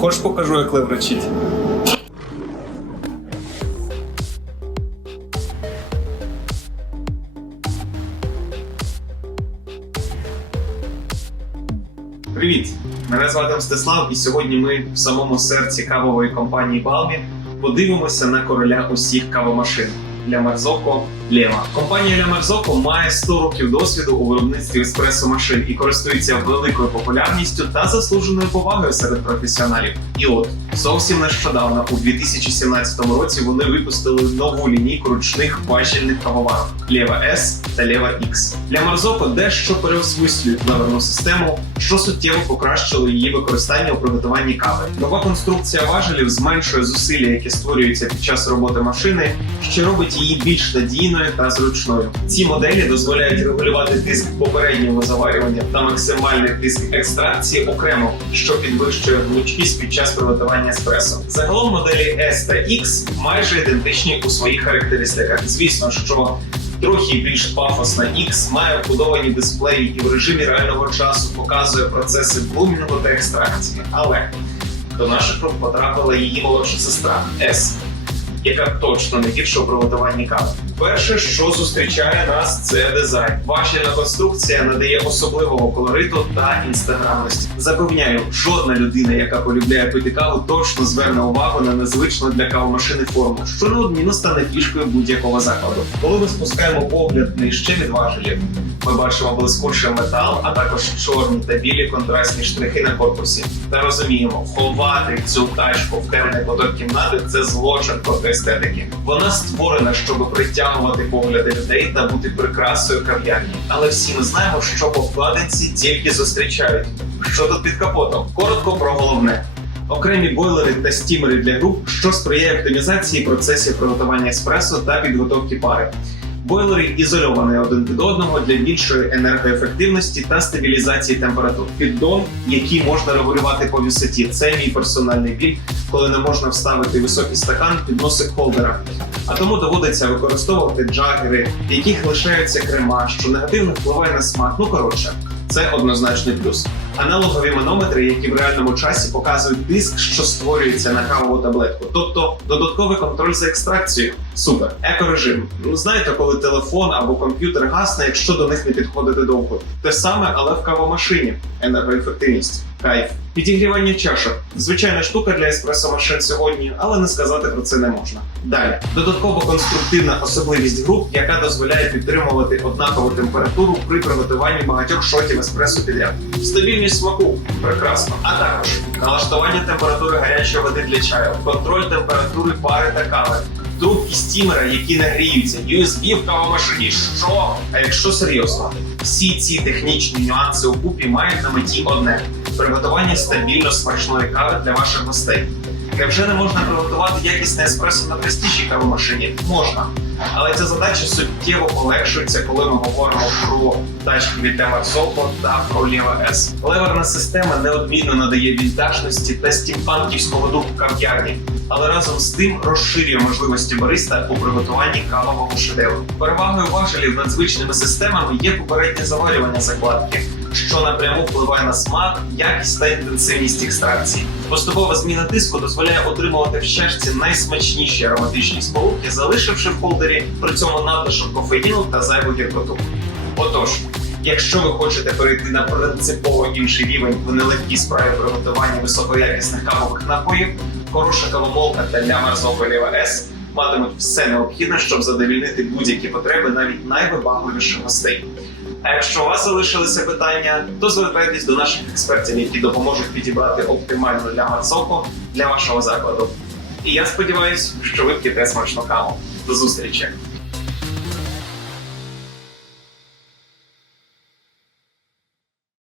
Хоч покажу, як лев. Привіт! Мене звати Мстислав, і сьогодні ми в самому серці кавової компанії Балмі подивимося на короля усіх кавомашин для Мерзоко Лєва. Компанія Мерзоко має 100 років досвіду у виробництві еспресо машин і користується великою популярністю та заслуженою повагою серед професіоналів. І от зовсім нещодавно, у 2017 році, вони випустили нову лінійку ручних важільних кавоварок Лєва S та Лєва X. Для Мерзоко дещо переосмислюють плеверну систему, що суттєво покращило її використання у приготуванні кави. Нова конструкція важелів зменшує зусилля, які створюються під час роботи машини, що робить її більш надійною та зручною. Ці моделі дозволяють регулювати тиск попереднього заварювання та максимальний тиск екстракції окремо, що підвищує гнучкість під час приготування еспресо. Загалом моделі S та X майже ідентичні у своїх характеристиках. Звісно, що Трохи більш пафосна X має вбудовані дисплеї і в режимі реального часу показує процеси блумінгу та екстракції. Але до наших рук потрапила її молодша сестра S, яка точно не гірша у приготуванні кави. Перше, що зустрічає нас, це дизайн. Важільна конструкція надає особливого колориту та інстаграмності. Запевняю, жодна людина, яка полюбляє пити каву, точно зверне увагу на незвичну для кавомашини форму, що неодмінно стане фішкою будь-якого закладу. Коли ми спускаємо погляд нижче від важелів, ми бачимо блискучий метал, а також чорні та білі контрастні штрихи на корпусі. Та розуміємо, ховати цю тачку в темний куток кімнати це злочин проти естетики. Вона створена, щоб притягувати погляди людей та бути прикрасою кав'ярні. Але всі ми знаємо, що покладенці тільки зустрічають. Що тут під капотом? Коротко про головне. Окремі бойлери та стімери для груп, що сприяє оптимізації процесів приготування еспресо та підготовки пари. Бойлери ізольовані один від одного для більшої енергоефективності та стабілізації температур. Піддон, який можна регулювати по висоті. Це мій персональний біль, коли не можна вставити високий стакан під носик холдера. А тому доводиться використовувати джагери, в яких лишаються крема, що негативно впливає на смак. Ну коротше, це однозначний плюс. Аналогові манометри, які в реальному часі показують тиск, що створюється на кавову таблетку, тобто додатковий контроль за екстракцією. Супер, екорежим. Ну знаєте, коли телефон або комп'ютер гасне, якщо до них не підходити довго. Те саме, але в кавомашині. Енергоефективність. Кайф. Підігрівання чашок. Звичайна штука для еспресо машин сьогодні, але не сказати про це не можна. Далі додатково конструктивна особливість груп, яка дозволяє підтримувати однакову температуру при приготуванні багатьох шотів еспресо підряд. Стабільність смаку прекрасно. А також налаштування температури гарячої води для чаю, контроль температури пари та кави. Трубки стімера, які нагріються, USB в кавомашині. Що? А якщо серйозно, всі ці технічні нюанси у купі мають на меті одне приготування стабільно смачної кави для ваших гостей. Невже не можна приготувати якісне еспресо на престижній кавомашині? Можна. Але ця задача суттєво полегшується, коли ми говоримо про тачки від Марсоко та про Лєва С. Леверна система неодмінно надає вінтажності та стімпанківського духу кав'ярні, але разом з тим розширює можливості бариста у приготуванні кавового шедевру. Перевагою важелів над звичними системами є попереднє заварювання закладки що напряму впливає на смак, якість та інтенсивність екстракції. Поступова зміна тиску дозволяє отримувати в чашці найсмачніші ароматичні сполуки, залишивши в холдері при цьому надлишок кофеїну та зайву гіркоту. Отож, якщо ви хочете перейти на принципово інший рівень в нелегкій справі приготування високоякісних кавових напоїв, хороша кавомолка та для Марсополєва С матимуть все необхідне, щоб задовільнити будь-які потреби навіть найвибагливіших гостей. А якщо у вас залишилися питання, то звертайтесь до наших експертів, які допоможуть підібрати оптимальну для Мацоко для вашого закладу. І я сподіваюся, що ви п'єте смачну каву. До зустрічі!